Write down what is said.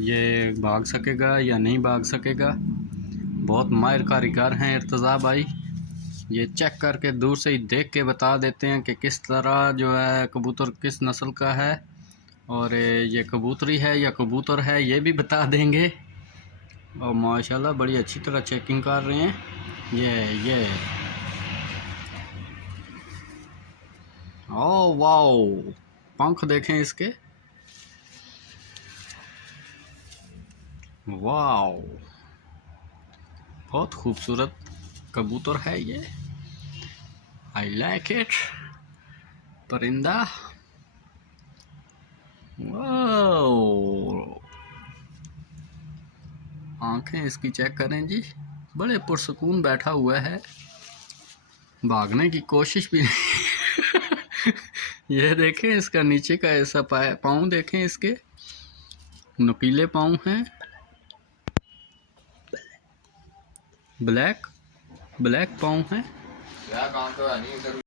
ये भाग सकेगा या नहीं भाग सकेगा। बहुत माहिर कारीगर हैं इर्तज़ा भाई। ये चेक करके दूर से ही देख के बता देते हैं कि किस तरह जो है कबूतर किस नस्ल का है, और ये कबूतरी है या कबूतर है ये भी बता देंगे। और माशाल्लाह बड़ी अच्छी तरह चेकिंग कर रहे हैं। ये ओ वाओ, पंख देखें इसके, वाओ बहुत खूबसूरत कबूतर है ये। I like it. परिंदा, वाओ आंखें इसकी चेक करें जी, बड़े पुरसुकून बैठा हुआ है, भागने की कोशिश भी नहीं। ये देखें इसका नीचे का ऐसा पाँव देखें, इसके नुकीले पाँव हैं, ब्लैक पाँव हैं।